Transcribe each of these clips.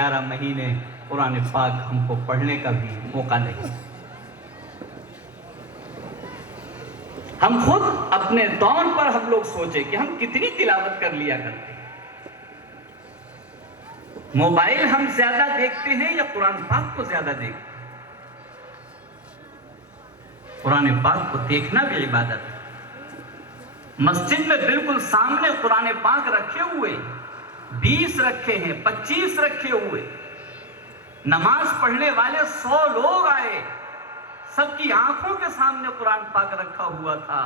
11 مہینے قرآن پاک ہم کو پڑھنے کا بھی موقع نہیں. ہم خود اپنے دور پر ہم لوگ سوچیں کہ ہم کتنی تلاوت کر لیا کرتے. موبائل ہم زیادہ دیکھتے ہیں یا قرآن پاک کو زیادہ دیکھتے ہیں؟ قرآن پاک کو دیکھنا بھی عبادت ہے. مسجد میں بالکل سامنے قرآن پاک رکھے ہوئے 20 رکھے ہیں، 25 رکھے ہوئے، نماز پڑھنے والے 100 لوگ آئے، سب کی آنکھوں کے سامنے قرآن پاک رکھا ہوا تھا.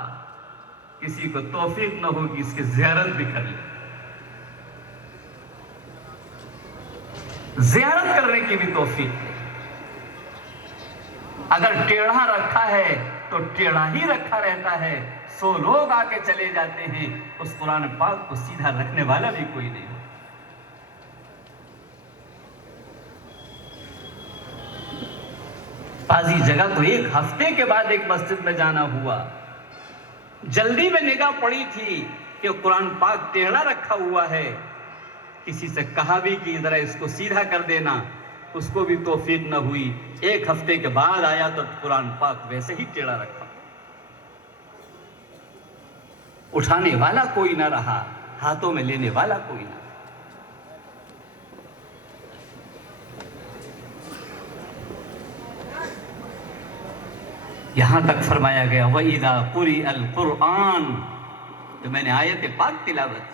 کسی کو توفیق نہ ہوگی اس کی زیارت بھی کر لے. زیارت کرنے کی بھی توفیق ہے. اگر ٹیڑھا رکھا ہے تو ٹیڑھا ہی رکھا رہتا ہے. 100 لوگ آ کے چلے جاتے ہیں، اس قرآن پاک کو سیدھا رکھنے والا بھی کوئی نہیں. بعضی جگہ تو 1 ہفتے کے بعد ایک مسجد میں جانا ہوا. جلدی میں نگاہ پڑی تھی کہ قرآن پاک ٹیڑھا رکھا ہوا ہے. کسی سے کہا بھی کہ ذرا اس کو سیدھا کر دینا، اس کو بھی توفیق نہ ہوئی. 1 ہفتے کے بعد آیا تو قرآن پاک ویسے ہی ٹیڑھا رکھا. اٹھانے والا کوئی نہ رہا، ہاتھوں میں لینے والا کوئی نہ. یہاں تک فرمایا گیا وَإِذَا قُرِئَ الْقُرْآنُ، تو میں نے آیت پاک تلاوت.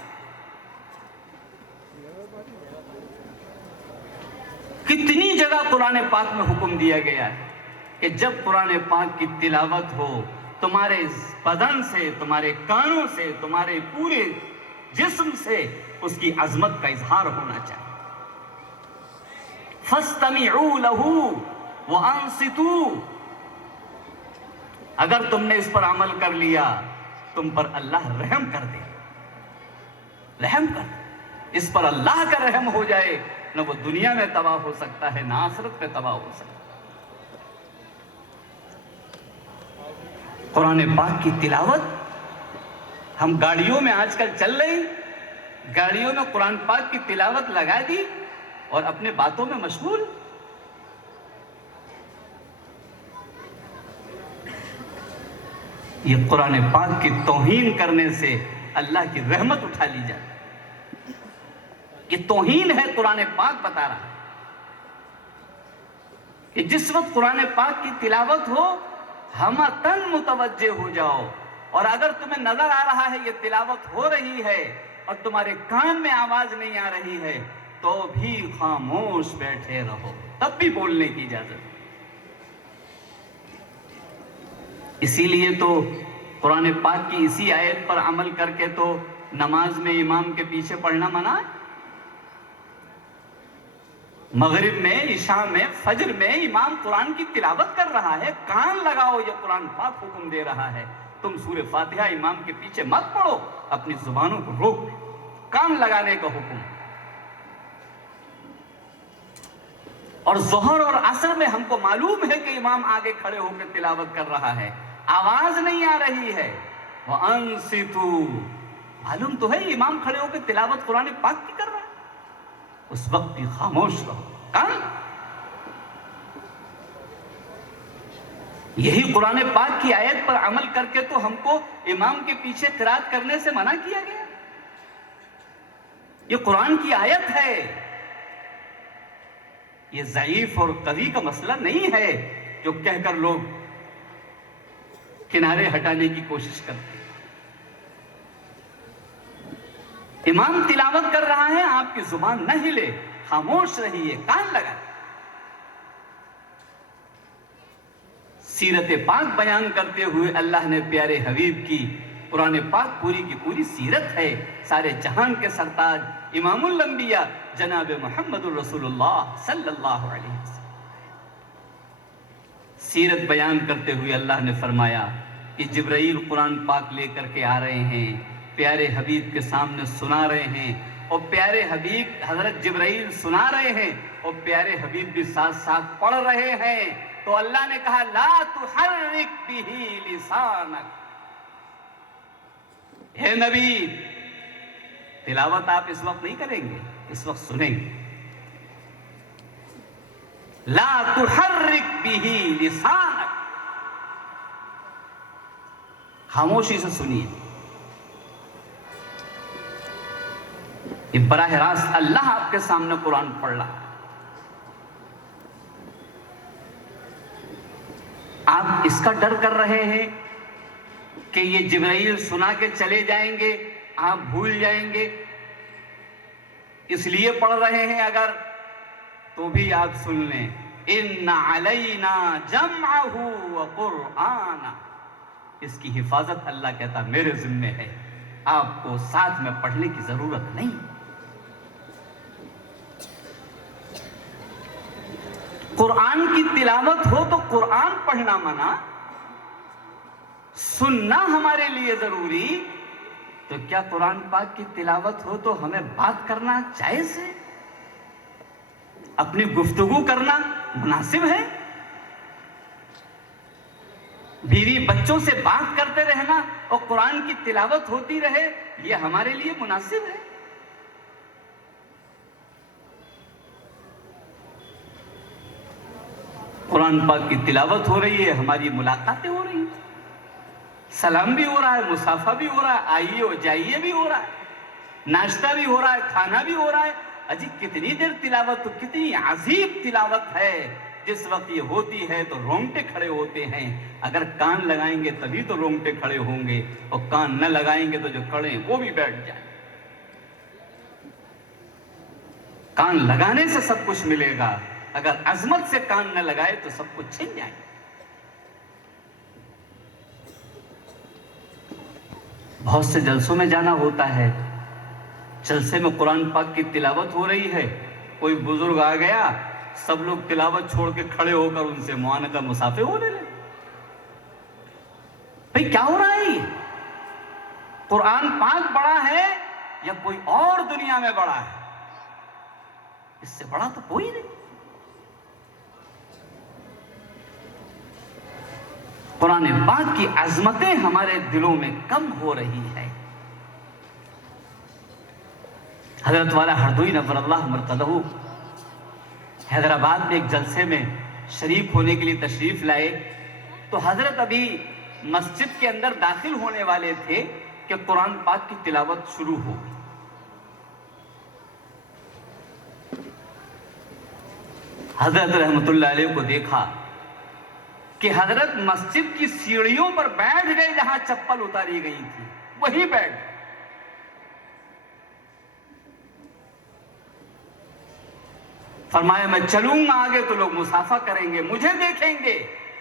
کتنی جگہ قرآن پاک میں حکم دیا گیا ہے کہ جب قرآن پاک کی تلاوت ہو تمہارے بدن سے، تمہارے کانوں سے، تمہارے پورے جسم سے اس کی عظمت کا اظہار ہونا چاہیے. فَاسْتَمِعُوا لَهُ وَأَنصِتُوا. اگر تم نے اس پر عمل کر لیا تم پر اللہ رحم کر دے. رحم کر دے. اس پر اللہ کا رحم ہو جائے، نہ وہ دنیا میں تباہ ہو سکتا ہے، نہ آخرت میں تباہ ہو سکتا ہے. قرآن پاک کی تلاوت ہم گاڑیوں میں آج کل چل رہی، گاڑیوں میں قرآن پاک کی تلاوت لگا دی اور اپنے باتوں میں مشغول. یہ قرآن پاک کی توہین کرنے سے اللہ کی رحمت اٹھا لی جائے. یہ توہین ہے. قرآن پاک بتا رہا ہے کہ جس وقت قرآن پاک کی تلاوت ہو ہمتن متوجہ ہو جاؤ، اور اگر تمہیں نظر آ رہا ہے یہ تلاوت ہو رہی ہے اور تمہارے کان میں آواز نہیں آ رہی ہے تو بھی خاموش بیٹھے رہو، تب بھی بولنے کی اجازت. اسی لیے تو قرآن پاک کی اسی آیت پر عمل کر کے تو نماز میں امام کے پیچھے پڑھنا منع ہے. مغرب میں، عشاء میں، فجر میں امام قرآن کی تلاوت کر رہا ہے، کان لگاؤ، یہ قرآن پاک حکم دے رہا ہے. تم سورہ فاتحہ امام کے پیچھے مت پڑھو، اپنی زبانوں کو روک دو. کان لگانے کا حکم. اور ظہر اور عصر میں ہم کو معلوم ہے کہ امام آگے کھڑے ہو کے تلاوت کر رہا ہے، آواز نہیں آ رہی ہے. وَأَنصِتُوا، معلوم تو ہے امام کھڑے ہو کے تلاوت قرآن پاک کی کر رہا ہے، اس وقت بھی خاموش رہو. کان. یہی قرآن پاک کی آیت پر عمل کر کے تو ہم کو امام کے پیچھے قرات کرنے سے منع کیا گیا. یہ قرآن کی آیت ہے. یہ ضعیف اور قوی کا مسئلہ نہیں ہے جو کہہ کر لوگ کنارے ہٹانے کی کوشش کرتے. امام تلاوت کر رہا ہے، آپ کی زبان نہ ہلے، خاموش رہیے، کان لگا. سیرت پاک بیان کرتے ہوئے اللہ نے پیارے حبیب کی، قرآن پاک پوری کی پوری سیرت ہے. سارے جہان کے سرتاج امام الانبیاء جناب محمد الرسول اللہ صلی اللہ علیہ وسلم. سیرت بیان کرتے ہوئے اللہ نے فرمایا کہ جبرائیل قرآن پاک لے کر کے آ رہے ہیں، پیارے حبیب کے سامنے سنا رہے ہیں، اور پیارے حبیب حضرت جبرائیل سنا رہے ہیں اور پیارے حبیب بھی ساتھ ساتھ پڑھ رہے ہیں. تو اللہ نے کہا لا تحرک بہ لسانک. اے نبی، تلاوت آپ اس وقت نہیں کریں گے، اس وقت سنیں گے. لا تحرک به لسانک، خاموشی سے سنیے. یہ براہ راست اللہ آپ کے سامنے قرآن پڑھ رہا. آپ اس کا ڈر کر رہے ہیں کہ یہ جبرائیل سنا کے چلے جائیں گے، آپ بھول جائیں گے، اس لیے پڑھ رہے ہیں. اگر تو بھی آپ سن لیں، ان علینا جمعہ وقرآنہ، اس کی حفاظت اللہ کہتا میرے ذمہ ہے، آپ کو ساتھ میں پڑھنے کی ضرورت نہیں. قرآن کی تلاوت ہو تو قرآن پڑھنا منع، سننا ہمارے لیے ضروری، تو کیا قرآن پاک کی تلاوت ہو تو ہمیں بات کرنا جائز ہے؟ اپنی گفتگو کرنا مناسب ہے؟ بیوی بچوں سے بات کرتے رہنا اور قرآن کی تلاوت ہوتی رہے، یہ ہمارے لیے مناسب ہے؟ قرآن پاک کی تلاوت ہو رہی ہے، ہماری ملاقاتیں ہو رہی ہیں، سلام بھی ہو رہا ہے، مصافحہ بھی ہو رہا ہے، آئیے اور جائیے بھی ہو رہا ہے، ناشتہ بھی ہو رہا ہے، کھانا بھی ہو رہا ہے. اجی کتنی دیر تلاوت، کتنی عظیم تلاوت ہے. جس وقت یہ ہوتی ہے تو رونگٹے کھڑے ہوتے ہیں. اگر کان لگائیں گے تبھی تو رونگٹے کھڑے ہوں گے، اور کان نہ لگائیں گے تو جو کھڑے ہیں وہ بھی بیٹھ جائیں. کان لگانے سے سب کچھ ملے گا، اگر عظمت سے کان نہ لگائے تو سب کچھ چھن جائے. بہت سے جلسوں میں جانا ہوتا ہے، جلسے میں قرآن پاک کی تلاوت ہو رہی ہے، کوئی بزرگ آ گیا، سب لوگ تلاوت چھوڑ کے کھڑے ہو کر ان سے معانقہ مصافحہ ہونے لگے. بھئی کیا ہو رہا ہے؟ یہ قرآن پاک بڑا ہے یا کوئی اور دنیا میں بڑا ہے؟ اس سے بڑا تو کوئی نہیں. قرآن پاک کی عظمتیں ہمارے دلوں میں کم ہو رہی ہے. حضرت والا ہردوئی نور اللہ مرقدہ حیدرآباد میں ایک جلسے میں شریک ہونے کے لیے تشریف لائے، تو حضرت ابھی مسجد کے اندر داخل ہونے والے تھے کہ قرآن پاک کی تلاوت شروع ہو گئی. حضرت رحمت اللہ علیہ کو دیکھا کہ حضرت مسجد کی سیڑھیوں پر بیٹھ گئے، جہاں چپل اتاری گئی تھی وہیں بیٹھ گئے. فرمایا میں چلوں گا آگے تو لوگ مصافحہ کریں گے، مجھے دیکھیں گے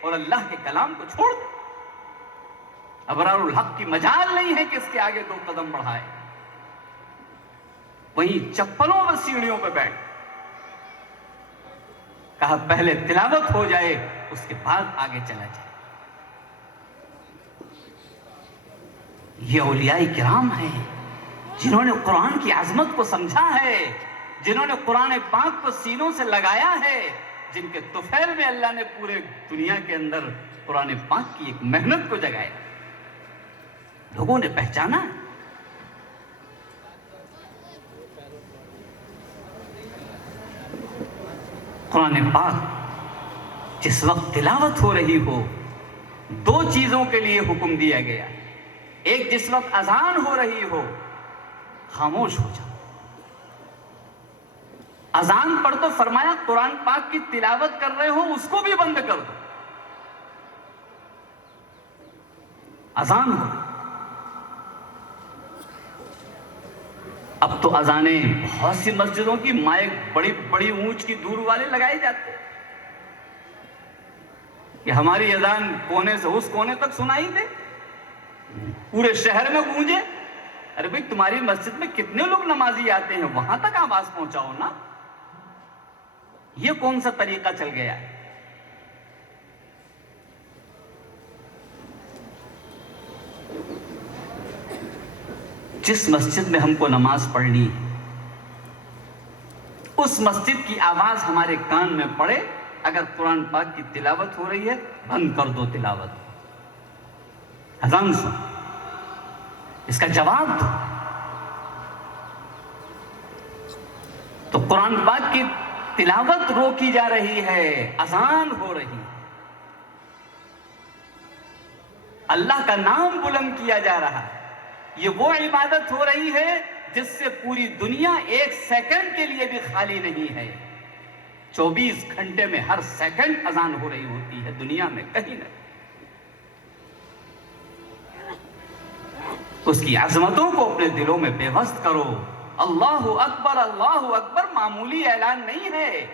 اور اللہ کے کلام کو چھوڑ دیں. ابرار الحق کی مجال نہیں ہے کہ اس کے آگے 2 قدم بڑھائے. وہیں چپلوں اور سیڑھیوں پہ بیٹھ کہا پہلے تلاوت ہو جائے اس کے بعد آگے چلا جائے. یہ اولیاء کرام ہیں جنہوں نے قرآن کی عظمت کو سمجھا ہے، جنہوں نے قرآن پاک کو سینوں سے لگایا ہے، جن کے طفیل میں اللہ نے پورے دنیا کے اندر قرآن پاک کی ایک محنت کو جگایا. لوگوں نے پہچانا. قرآن پاک جس وقت تلاوت ہو رہی ہو، 2 چیزوں کے لیے حکم دیا گیا. ایک، جس وقت اذان ہو رہی ہو خاموش ہو جاؤ. اذان پڑھ تو فرمایا قرآن پاک کی تلاوت کر رہے ہو اس کو بھی بند کر دو. اذان ہو. اب تو اذانیں بہت سی مسجدوں کی مائک بڑی بڑی اونچ کی دور والے لگائے جاتے کہ ہماری اذان کونے سے اس کونے تک سنائی دے، پورے شہر میں گونجے. ارے بھئی تمہاری مسجد میں کتنے لوگ نمازی آتے ہیں، وہاں تک آواز پہنچاؤ نا. یہ کون سا طریقہ چل گیا ہے؟ جس مسجد میں ہم کو نماز پڑھنی ہے اس مسجد کی آواز ہمارے کان میں پڑے. اگر قرآن پاک کی تلاوت ہو رہی ہے بند کر دو تلاوت، اذان سن، اس کا جواب دو. تو قرآن پاک کی تلاوت روکی جا رہی ہے، اذان ہو رہی ہے، اللہ کا نام بلند کیا جا رہا ہے۔ یہ وہ عبادت ہو رہی ہے جس سے پوری دنیا ایک سیکنڈ کے لیے بھی خالی نہیں ہے۔ 24 گھنٹے میں ہر سیکنڈ اذان ہو رہی ہوتی ہے دنیا میں، کہیں نہیں۔ اس کی عظمتوں کو اپنے دلوں میں پیوست کرو۔ اللہ اکبر معمولی اعلان نہیں ہے۔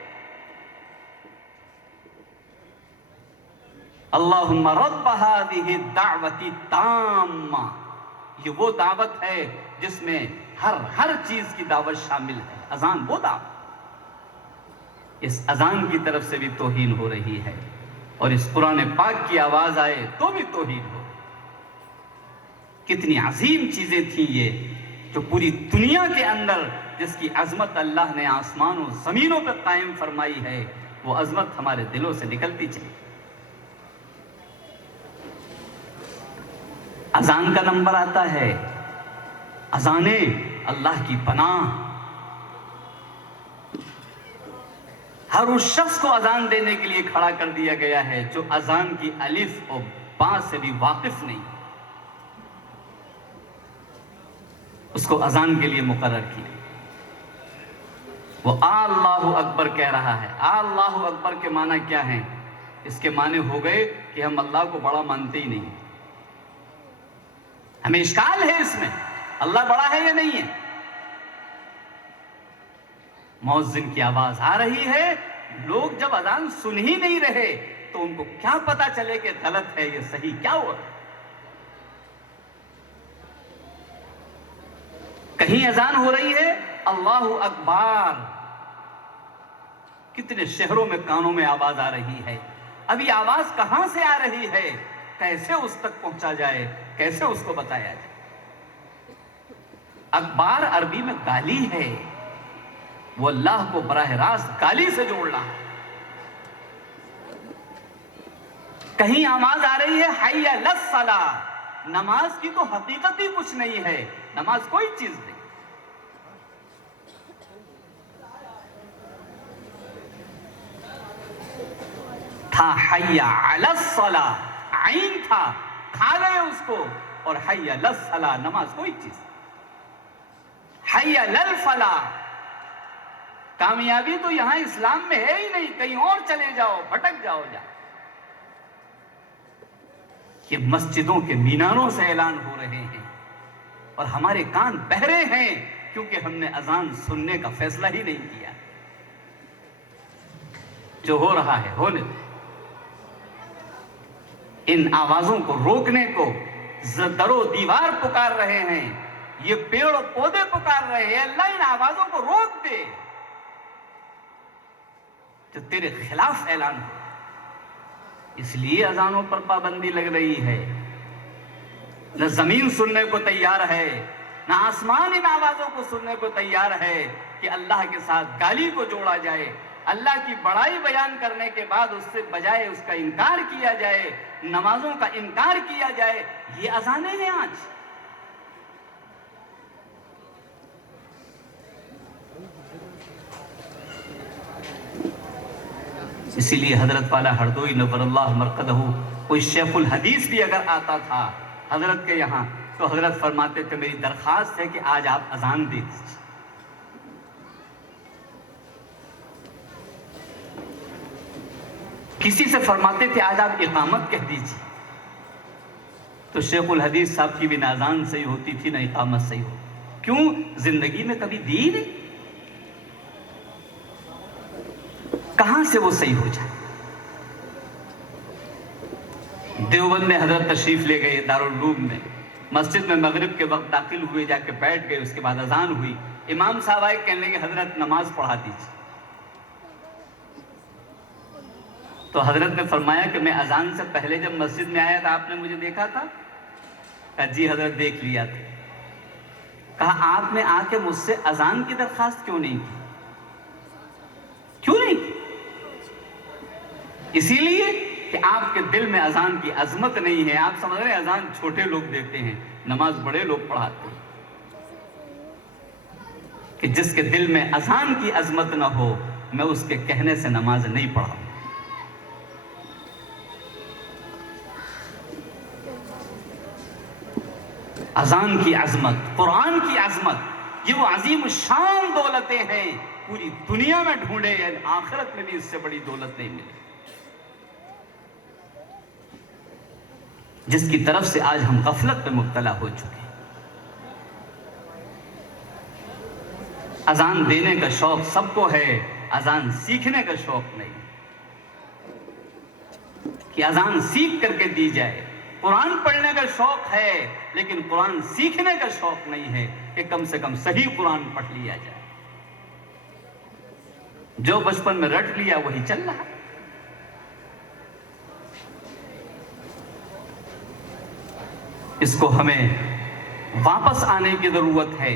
اللہم رب هذه الدعوة التامة، یہ وہ دعوت ہے جس میں ہر چیز کی دعوت شامل ہے۔ اذان وہ دعوت، اس اذان کی طرف سے بھی توہین ہو رہی ہے، اور اس قرآن پاک کی آواز آئے تو بھی توہین ہو۔ کتنی عظیم چیزیں تھیں یہ، جو پوری دنیا کے اندر جس کی عظمت اللہ نے آسمان و زمینوں پہ قائم فرمائی ہے، وہ عظمت ہمارے دلوں سے نکلتی چلی۔ اذان کا نمبر آتا ہے، اذانیں اللہ کی پناہ۔ ہر اس شخص کو اذان دینے کے لیے کھڑا کر دیا گیا ہے جو اذان کی الف اور با سے بھی واقف نہیں، اس کو اذان کے لیے مقرر کیا۔ وہ اللہ اکبر کہہ رہا ہے۔ اللہ اکبر کے معنی کیا ہیں؟ اس کے معنی ہو گئے کہ ہم اللہ کو بڑا مانتے ہی نہیں، ہمیں اشکال ہے اس میں، اللہ بڑا ہے یا نہیں ہے۔ مؤذن کی آواز آ رہی ہے، لوگ جب اذان سن ہی نہیں رہے تو ان کو کیا پتا چلے کہ غلط ہے یا صحیح کیا ہوا۔ کہیں اذان ہو رہی ہے اللہ اکبر، کتنے شہروں میں کانوں میں آواز آ رہی ہے۔ اب یہ آواز کہاں سے آ رہی ہے، کیسے اس تک پہنچا جائے، کیسے اس کو بتایا جائے۔ اکبار عربی میں گالی ہے، وہ اللہ کو براہ راست گالی سے جوڑ رہا ہے۔ کہیں آواز آ رہی ہے حی علی الصلاۃ، نماز کی تو حقیقت ہی کچھ نہیں ہے، نماز کوئی چیز نہیں۔ تھا حی علی الصلاۃ، عین تھا، کھا گئے اس کو، اور حی علی الصلاۃ، نماز کوئی چیز۔ حی علی الفلاح، کامیابی تو یہاں اسلام میں ہے ہی نہیں، کہیں اور چلے جاؤ، بھٹک جاؤ جا۔ یہ مسجدوں کے میناروں سے اعلان ہو رہے ہیں، اور ہمارے کان بہرے ہیں کیونکہ ہم نے اذان سننے کا فیصلہ ہی نہیں کیا۔ جو ہو رہا ہے ہونے دو۔ ان آوازوں کو روکنے کو در و دیوار پکار رہے ہیں، یہ پیڑ و پودے پکار رہے ہیں، اللہ ان آوازوں کو روک دے جو تیرے خلاف اعلان ہو۔ اس لیے اذانوں پر پابندی لگ رہی ہے۔ نہ زمین سننے کو تیار ہے، نہ آسمان ان آوازوں کو سننے کو تیار ہے کہ اللہ کے ساتھ گالی کو جوڑا جائے، اللہ کی بڑائی بیان کرنے کے بعد اس سے بجائے اس کا انکار کیا جائے، نمازوں کا انکار کیا جائے۔ یہ اذانیں ہیں آج۔ اسی لیے حضرت والا ہردوئی نور اللہ مرقدہ، کوئی شیخ الحدیث بھی اگر آتا تھا حضرت کے یہاں تو حضرت فرماتے تھے میری درخواست ہے کہ آج آپ اذان دے دیجیے۔ کسی سے فرماتے تھے آج آپ اقامت کہہ دیجیے، تو شیخ الحدیث صاحب کی بھی نہ اذان صحیح ہوتی تھی نہ اقامت صحیح ہوتی۔ کیوں؟ زندگی میں کبھی دی نہیں، کہاں سے وہ صحیح ہو جائے۔ دیوبند میں حضرت تشریف لے گئے، دارالعلوم میں مسجد میں مغرب کے وقت داخل ہوئے، جا کے بیٹھ گئے، اس کے بعد اذان ہوئی، امام صاحب آئے، کہنے لگے حضرت نماز پڑھا دیجیے۔ تو حضرت نے فرمایا کہ میں اذان سے پہلے جب مسجد میں آیا تھا آپ نے مجھے دیکھا تھا؟ کہا جی حضرت دیکھ لیا تھا۔ کہا آپ نے آ کے مجھ سے اذان کی درخواست کیوں نہیں کی؟ کیوں نہیں کی؟ اسی لیے کہ آپ کے دل میں اذان کی عظمت نہیں ہے۔ آپ سمجھ رہے ہیں اذان چھوٹے لوگ دیتے ہیں، نماز بڑے لوگ پڑھاتے ہیں۔ کہ جس کے دل میں اذان کی عظمت نہ ہو میں اس کے کہنے سے نماز نہیں پڑھا۔ اذان کی عظمت، قرآن کی عظمت، یہ وہ عظیم الشان دولتیں ہیں، پوری دنیا میں ڈھونڈے، آخرت میں بھی اس سے بڑی دولت نہیں ملے، جس کی طرف سے آج ہم غفلت پہ مبتلا ہو چکے ہیں۔ اذان دینے کا شوق سب کو ہے، اذان سیکھنے کا شوق نہیں کہ اذان سیکھ کر کے دی جائے۔ قرآن پڑھنے کا شوق ہے لیکن قرآن سیکھنے کا شوق نہیں ہے کہ کم سے کم صحیح قرآن پڑھ لیا جائے۔ جو بچپن میں رٹ لیا وہی چل رہا۔ اس کو ہمیں واپس آنے کی ضرورت ہے۔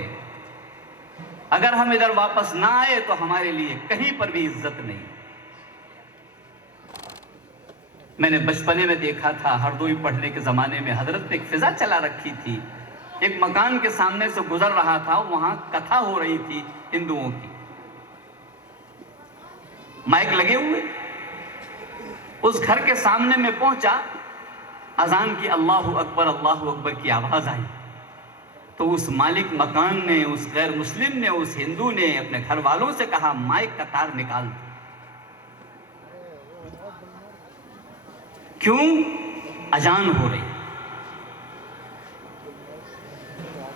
اگر ہم ادھر واپس نہ آئے تو ہمارے لیے کہیں پر بھی عزت نہیں۔ میں نے بچپنے میں دیکھا تھا، ہردوئی پڑھنے کے زمانے میں حضرت نے ایک فضا چلا رکھی تھی، ایک مکان کے سامنے سے گزر رہا تھا، وہاں کتھا ہو رہی تھی ہندوؤں کی، مائک لگے ہوئے، اس گھر کے سامنے میں پہنچا، اذان کی اللہ اکبر کی آواز آئی، تو اس مالک مکان نے، اس غیر مسلم نے، اس ہندو نے اپنے گھر والوں سے کہا مائک کا تار نکال دو۔ کیوں؟ اذان ہو رہی۔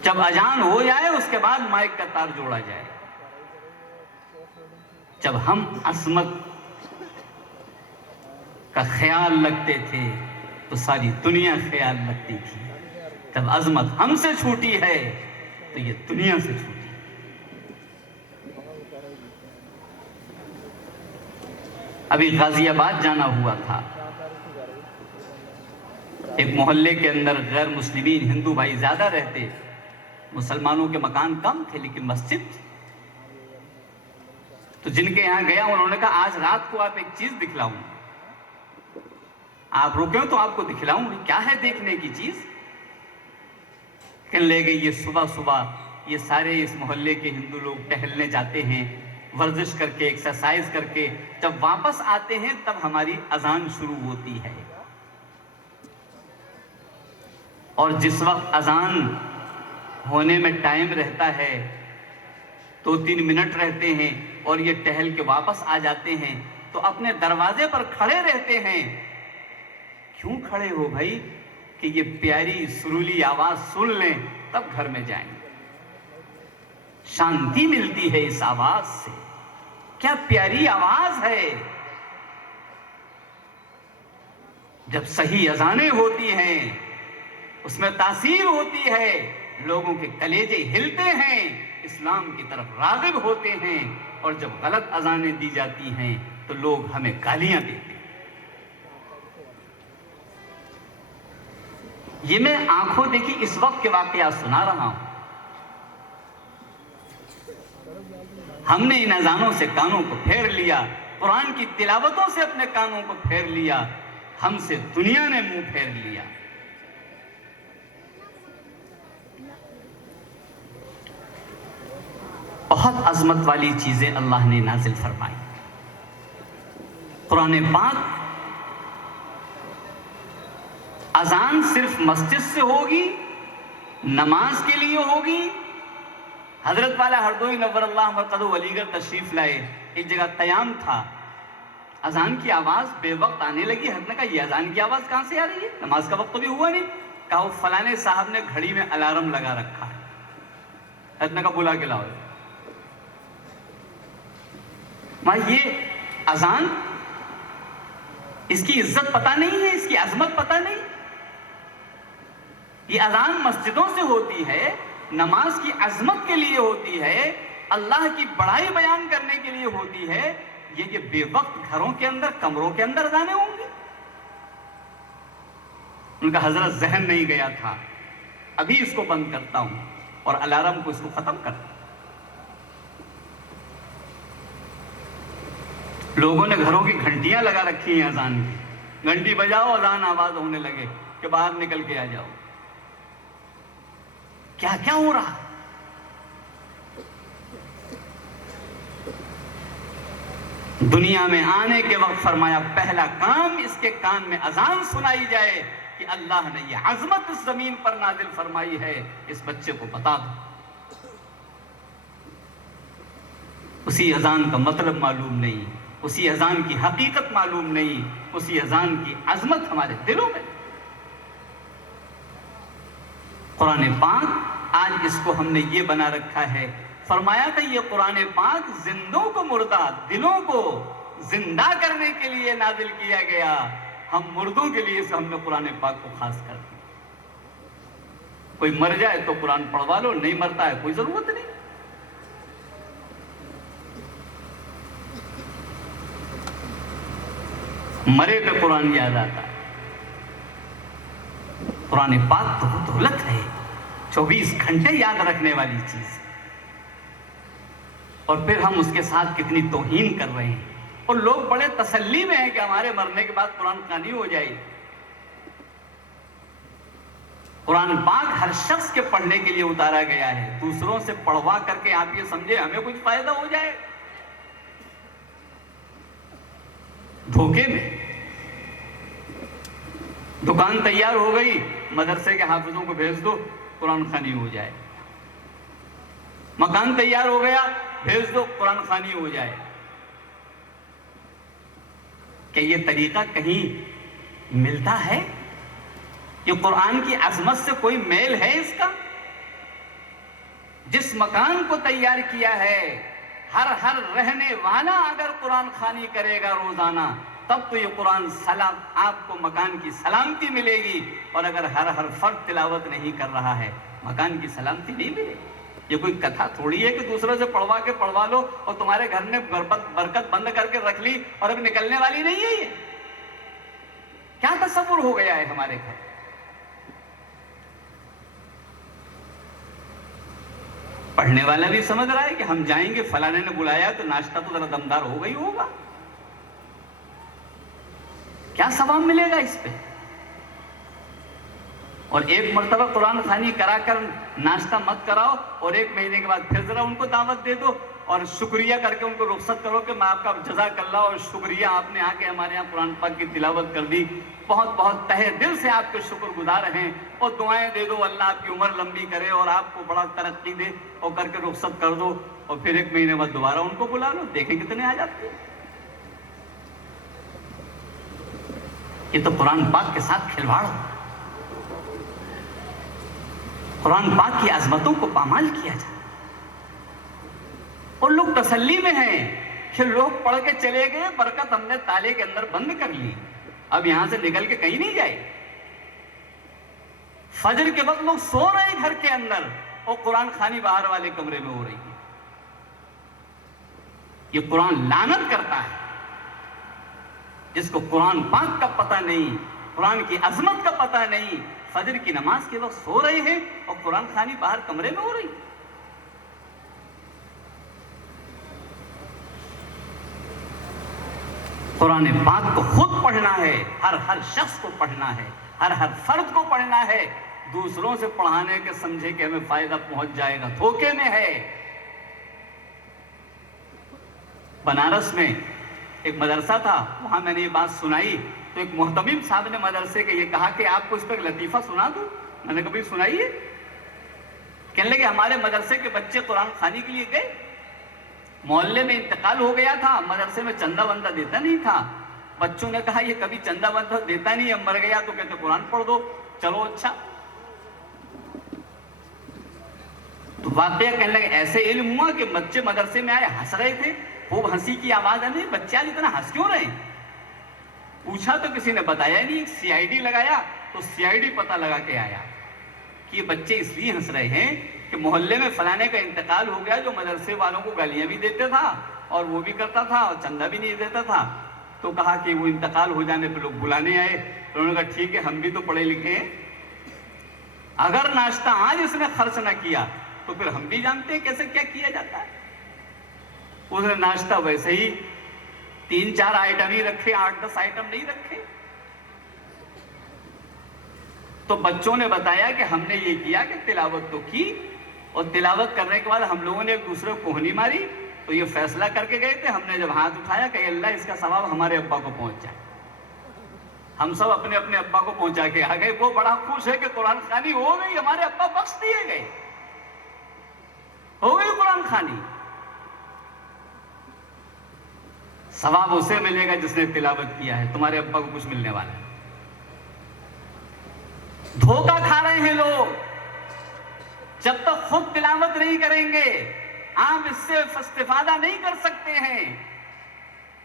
جب اذان ہو جائے اس کے بعد مائک کا تار جوڑا جائے۔ جب ہم عصمت کا خیال رکھتے تھے تو ساری دنیا خیال رکھتی تھی، جب عظمت ہم سے چھوٹی ہے تو یہ دنیا سے چھوٹی۔ ابھی غازی آباد جانا ہوا تھا، ایک محلے کے اندر غیر مسلمین ہندو بھائی زیادہ رہتے، مسلمانوں کے مکان کم تھے لیکن مسجد تھی۔ تو جن کے یہاں گیا انہوں نے کہا آج رات کو آپ ایک چیز دکھلاؤں، آپ رکیں تو آپ کو دکھلاؤں، کیا ہے دیکھنے کی چیز؟ کہنے لے گئے یہ صبح صبح یہ سارے اس محلے کے ہندو لوگ ٹہلنے جاتے ہیں، ورزش کر کے، ایکسرسائز کر کے، جب واپس آتے ہیں تب ہماری اذان شروع ہوتی ہے، اور جس وقت اذان ہونے میں ٹائم رہتا ہے 2-3 منٹ رہتے ہیں اور یہ ٹہل کے واپس آ جاتے ہیں تو اپنے دروازے پر کھڑے رہتے ہیں۔ کیوں کھڑے ہو بھائی؟ کہ یہ پیاری سرولی آواز سن لیں تب گھر میں جائیں۔ شانتی ملتی ہے اس آواز سے، کیا پیاری آواز ہے۔ جب صحیح اذانیں ہوتی ہیں اس میں تاثیر ہوتی ہے، لوگوں کے کلیجے ہلتے ہیں، اسلام کی طرف راغب ہوتے ہیں، اور جب غلط اذانیں دی جاتی ہیں تو لوگ ہمیں گالیاں دیتے ہیں۔ یہ میں آنکھوں دیکھی اس وقت کے واقعات سنا رہا ہوں۔ ہم نے ان اذانوں سے کانوں کو پھیر لیا، قرآن کی تلاوتوں سے اپنے کانوں کو پھیر لیا، ہم سے دنیا نے منہ پھیر لیا۔ بہت عظمت والی چیزیں اللہ نے نازل فرمائی۔ قرآن پاک اذان صرف مسجد سے ہوگی، نماز کے لیے ہوگی۔ حضرت والا ہردوئی نور اللہ مرقدہ علی گڑھ تشریف لائے، ایک جگہ قیام تھا، اذان کی آواز بے وقت آنے لگی۔ حضرت نے کہا یہ اذان کی آواز کہاں سے آ رہی ہے؟ نماز کا وقت تو بھی ہوا نہیں۔ کہا وہ فلانے صاحب نے گھڑی میں الارم لگا رکھا ہے۔ حضرت نے کہا بلا کے لاؤ۔ یہ اذان، اس کی عزت پتہ نہیں ہے، اس کی عظمت پتہ نہیں۔ یہ اذان مسجدوں سے ہوتی ہے، نماز کی عظمت کے لیے ہوتی ہے، اللہ کی بڑائی بیان کرنے کے لیے ہوتی ہے۔ یہ بے وقت گھروں کے اندر، کمروں کے اندر اذانیں ہوں گی؟ ان کا حضرت ذہن نہیں گیا تھا، ابھی اس کو بند کرتا ہوں اور الارم کو اس کو ختم کرتا ہوں۔ لوگوں نے گھروں کی گھنٹیاں لگا رکھی ہیں اذان کی، گھنٹی بجاؤ اذان آواز ہونے لگے کہ باہر نکل کے آ جاؤ۔ کیا کیا ہو رہا؟ دنیا میں آنے کے وقت فرمایا پہلا کام اس کے کان میں اذان سنائی جائے کہ اللہ نے یہ عظمت اس زمین پر نازل فرمائی ہے، اس بچے کو بتا دو۔ اسی اذان کا مطلب معلوم نہیں، اسی اذان کی حقیقت معلوم نہیں، اسی اذان کی عظمت ہمارے دلوں میں۔ قرآن پاک آج اس کو ہم نے یہ بنا رکھا ہے، فرمایا تھا یہ قرآن پاک زندوں کو مردہ، دلوں کو زندہ کرنے کے لیے نازل کیا گیا، ہم مردوں کے لیے ہم نے قرآن پاک کو خاص کر دیا۔ کوئی مر جائے تو قرآن پڑھوا لو، نہیں مرتا ہے کوئی ضرورت نہیں۔ مرے پہ قرآن یاد آتا ہے۔ قرآن پاک تو وہ دولت ہے، 24 گھنٹے یاد رکھنے والی چیز، اور پھر ہم اس کے ساتھ کتنی توہین کر رہے ہیں، اور لوگ بڑے تسلی میں ہیں کہ ہمارے مرنے کے بعد قرآن خوانی ہو جائے۔ قرآن پاک ہر شخص کے پڑھنے کے لیے اتارا گیا ہے، دوسروں سے پڑھوا کر کے آپ یہ سمجھے ہمیں کچھ فائدہ ہو جائے، دھوکے میں۔ دکان تیار ہو گئی، مدرسے کے حافظوں کو بھیج دو، قرآن خوانی ہو جائے۔ مکان تیار ہو گیا، بھیج دو، قرآن خوانی ہو جائے۔ کہ یہ طریقہ کہیں ملتا ہے؟ یہ قرآن کی عظمت سے کوئی میل ہے اس کا؟ جس مکان کو تیار کیا ہے، ہر رہنے والا اگر قرآن خوانی کرے گا روزانہ، تب تو یہ قرآن سلام، آپ کو مکان کی سلامتی ملے گی، اور اگر ہر فرد تلاوت نہیں کر رہا ہے، مکان کی سلامتی نہیں ملے گی۔ یہ کوئی کتھا تھوڑی ہے کہ دوسروں سے پڑھوا لو اور تمہارے گھر نے برکت بند کر کے رکھ لی اور اب نکلنے والی نہیں ہے۔ یہ کیا تصور ہو گیا ہے ہمارے گھر؟ پڑھنے والا بھی سمجھ رہا ہے کہ ہم جائیں گے، فلانے نے بلایا تو ناشتہ تو ذرا دمدار ہوگا ہی ہوگا، کیا ثواب ملے گا اس پہ؟ اور ایک مرتبہ قرآن خوانی کرا کر ناشتہ مت کراؤ، اور 1 مہینے کے بعد پھر ذرا ان کو دعوت دے دو اور شکریہ کر کے ان کو رخصت کرو کہ میں آپ کا جزاک اللہ اور شکریہ، آپ نے آ کے ہمارے یہاں قرآن پاک کی تلاوت کر دی، بہت بہت تہہ دل سے آپ کے شکر گزار ہیں، اور دعائیں دے دو اللہ آپ کی عمر لمبی کرے اور آپ کو بڑا ترقی دے، اور کر کے رخصت کر دو، اور پھر 1 مہینے بعد دوبارہ ان کو بلا لو، دیکھیں کتنے آ جاتے ہیں۔ یہ تو قرآن پاک کے ساتھ کھلواڑ ہو، قرآن پاک کی عظمتوں کو پامال کیا جائے، اور لوگ تسلی میں ہیں کہ لوگ پڑھ کے چلے گئے، برکت ہم نے تالے کے اندر بند کر لی، اب یہاں سے نکل کے کہیں نہیں جائے۔ فجر کے وقت لوگ سو رہے ہیں گھر کے اندر، اور قرآن خوانی باہر والے کمرے میں ہو رہی ہے۔ یہ قرآن لعنت کرتا ہے جس کو قرآن پاک کا پتہ نہیں، قرآن کی عظمت کا پتہ نہیں، فجر کی نماز کے وقت سو رہے ہیں اور قرآن خوانی باہر کمرے میں ہو رہی ہے۔ قرآن پاک کو خود پڑھنا ہے، ہر شخص کو پڑھنا ہے، ہر فرد کو پڑھنا ہے، دوسروں سے پڑھانے کے سمجھے کہ ہمیں فائدہ پہنچ جائے گا، دھوکے میں ہے۔ بنارس میں ایک مدرسہ تھا، وہاں میں نے یہ بات سنائی تو ایک محتمم صاحب نے مدرسے کے یہ کہا کہ آپ کو اس پہ ایک لطیفہ سنا دوں؟ میں نے کبھی سنائیے؟ کہنے لگے ہمارے مدرسے کے بچے قرآن خوانی کے لیے گئے، محلے میں انتقال ہو گیا تھا، مدرسے میں چندہ بندہ دیتا نہیں تھا، بچوں نے کہا یہ کبھی چندہ بندہ دیتا نہیں ہے، مر گیا تو کہتے قرآن پڑھ دو، چلو اچھا۔ تو واقعہ کہنے لگے ایسے علم ہوا کہ بچے مدرسے میں آئے، ہنس رہے تھے، خوب ہنسی کی آواز آئی، بچے آج اتنا ہنس کیوں رہے ہیں؟ پوچھا تو کسی نے بتایا نہیں، CID لگایا تو CID پتہ لگا کے آیا کہ یہ بچے اس لیے ہنس رہے ہیں کہ محلے میں فلانے کا انتقال ہو گیا جو مدرسے والوں کو گالیاں بھی دیتے تھا اور وہ بھی کرتا تھا اور چندہ بھی نہیں دیتا تھا، تو کہا کہ وہ انتقال ہو جانے پہ لوگ بلانے آئے، تو انہوں نے کہا ٹھیک ہے ہم بھی تو پڑھے لکھے ہیں، اگر ناشتہ آج اس نے خرچ نہ کیا تو پھر ہم بھی جانتے ہیں کیسے کیا کیا جاتا ہے۔ اس نے ناشتہ ویسے ہی 3-4 آئٹم ہی رکھے، 8-10 آئٹم نہیں رکھے۔ تو بچوں نے بتایا کہ ہم نے یہ کیا کہ تلاوت تو کی، اور تلاوت کرنے کے بعد ہم لوگوں نے ایک دوسرے کو کوہنی ماری تو یہ فیصلہ کر کے گئے تھے، ہم نے جب ہاتھ اٹھایا کہ اللہ اس کا ثواب ہمارے ابا کو پہنچ جائے، ہم سب اپنے اپنے ابا کو پہنچا کے آ گئے۔ وہ بڑا خوش ہے کہ قرآن خوانی ہو گئی، ہمارے ابا بخش دیے گئے، ہو گئی قرآن خوانی۔ ثواب اسے ملے گا جس نے تلاوت کیا ہے، تمہارے ابا کو کچھ ملنے والا ہے۔ دھوکہ کھا رہے ہیں لوگ، جب تک خود تلاوت نہیں کریں گے آپ اس سے استفادہ نہیں کر سکتے ہیں،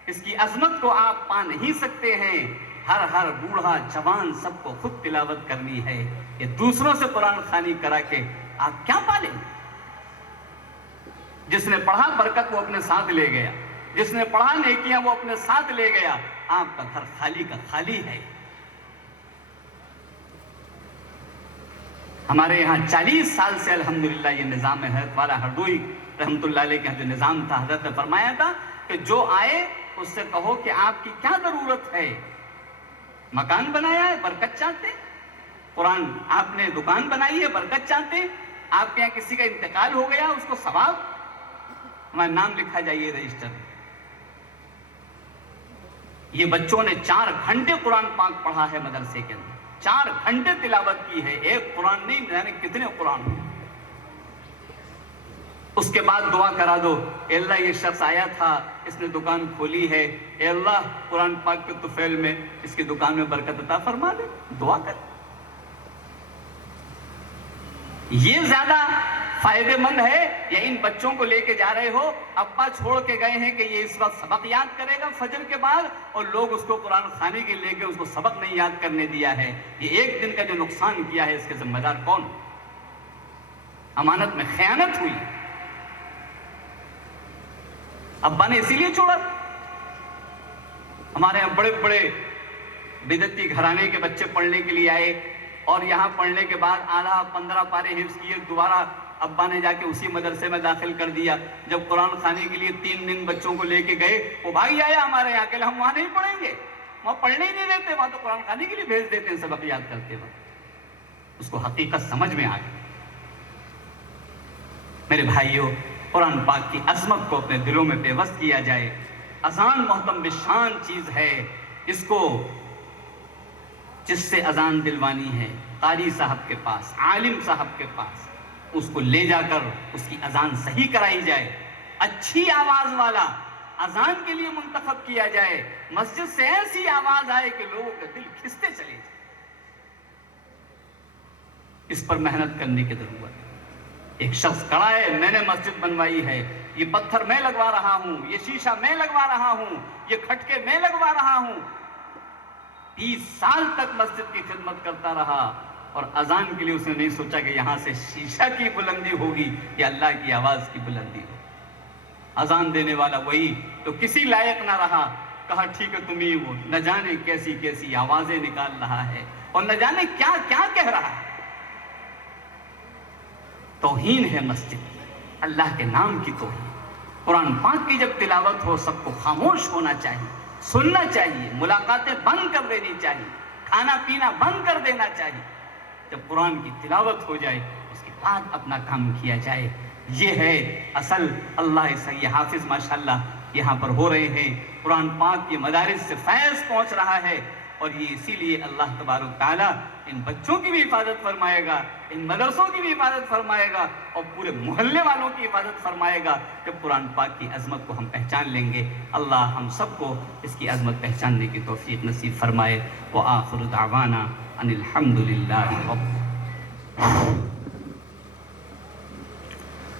اس کی عظمت کو آپ پا نہیں سکتے ہیں۔ ہر بوڑھا جوان سب کو خود تلاوت کرنی ہے، یہ دوسروں سے قرآن خوانی کرا کے آپ کیا پالیں؟ جس نے پڑھا برکت وہ اپنے ساتھ لے گیا، جس نے پڑھا نیکیاں وہ اپنے ساتھ لے گیا، آپ کا گھر خالی کا خالی ہے۔ ہمارے یہاں 40 سال سے الحمدللہ یہ نظام ہے۔ حضرت والا ہردوئی رحمت اللہ علیہ کا جو نظام تھا، حضرت نے فرمایا تھا کہ جو آئے اس سے کہو کہ آپ کی کیا ضرورت ہے، مکان بنایا ہے برکت چاہتے، قرآن آپ نے دکان بنائی ہے برکت چاہتے، آپ کے یہاں کسی کا انتقال ہو گیا اس کو ثواب، ہمارا نام لکھا جائیے رجسٹر میں۔ یہ بچوں نے 4 گھنٹے قرآن پاک پڑھا ہے مدرسے کے اندر، 4 گھنٹے تلاوت کی ہے، ایک قرآن نہیں جانے کتنے قرآن ہیں۔ اس کے بعد دعا کرا دو، اے اللہ یہ شخص آیا تھا، اس نے دکان کھولی ہے، اے اللہ قرآن پاک کے طفیل میں اس کی دکان میں برکت عطا فرما دے، دعا کر۔ یہ زیادہ فائدہ مند ہے یا ان بچوں کو لے کے جا رہے ہو، ابا چھوڑ کے گئے ہیں کہ یہ اس وقت سبق یاد کرے گا فجر کے بعد، اور لوگ اس کو قرآن خوانی کے لے کے اس کو سبق نہیں یاد کرنے دیا ہے۔ یہ ایک دن کا جو نقصان کیا ہے اس کے ذمہ دار کون؟ امانت میں خیانت ہوئی، ابا نے اسی لیے چھوڑا۔ ہمارے یہاں بڑے بڑے بدعتی گھرانے کے بچے پڑھنے کے لیے آئے، اور یہاں پڑھنے کے بعد آدھا 15 پارے حفظ کیے، دوبارہ ابا نے جا کے اسی مدرسے میں داخل کر دیا۔ جب قرآن خوانی کے لیے 3 دن بچوں کو لے کے گئے، وہ بھائی آیا ہمارے یہاں کہ ہم وہاں نہیں پڑھیں گے، وہاں پڑھنے ہی نہیں دیتے، وہاں تو قرآن خوانی کے لیے بھیج دیتے ہیں سبق یاد کرتے وقت۔ اس کو حقیقت سمجھ میں آ گئی۔ میرے بھائیوں، قرآن پاک کی عظمت کو اپنے دلوں میں پیوست کیا جائے۔ اذان محتم بشان چیز ہے، اس کو جس سے اذان دلوانی ہے قاری صاحب کے پاس، عالم صاحب کے پاس، اس کو لے جا کر اس کی اذان صحیح کرائی جائے، اچھی آواز والا اذان کے لیے منتخب کیا جائے، مسجد سے ایسی آواز آئے کہ لوگوں کے دل کھنچتے چلے جائیں۔ اس پر محنت کرنے کی ضرورت ہے۔ ایک شخص کھڑا ہے، میں نے مسجد بنوائی ہے، یہ پتھر میں لگوا رہا ہوں، یہ شیشہ میں لگوا رہا ہوں، یہ کھٹکے میں لگوا رہا ہوں، 30 سال تک مسجد کی خدمت کرتا رہا، اور اذان کے لیے اس نے نہیں سوچا کہ یہاں سے شیشہ کی بلندی ہوگی یا اللہ کی آواز کی بلندی ہوگی۔ اذان دینے والا وہی تو کسی لائق نہ رہا، کہا ٹھیک ہے تم ہی وہ، نہ جانے کیسی کیسی آوازیں نکال رہا ہے اور نہ جانے کیا کیا کہہ رہا ہے۔ توہین ہے مسجد کی، اللہ کے نام کی توہین۔ قرآن پاک کی جب تلاوت ہو سب کو خاموش ہونا چاہیے، سننا چاہیے، ملاقاتیں بند کر دینی چاہیے، کھانا پینا بند کر دینا چاہیے۔ جب قرآن کی تلاوت ہو جائے اس کے بعد اپنا کام کیا جائے۔ یہ ہے اصل اللہ سے۔ یہ حافظ ماشاءاللہ یہاں پر ہو رہے ہیں، قرآن پاک کے مدارس سے فیض پہنچ رہا ہے، اور یہ اسی لیے اللہ تبارک تعالیٰ ان بچوں کی بھی حفاظت فرمائے گا، ان مدرسوں کی بھی حفاظت فرمائے گا، اور پورے محلے والوں کی حفاظت فرمائے گا۔ جب قرآن پاک کی عظمت کو ہم پہچان لیں گے، اللہ ہم سب کو اس کی عظمت پہچاننے کی توفیق نصیب فرمائے۔ وآخر دعوانا ان الحمد للہ رب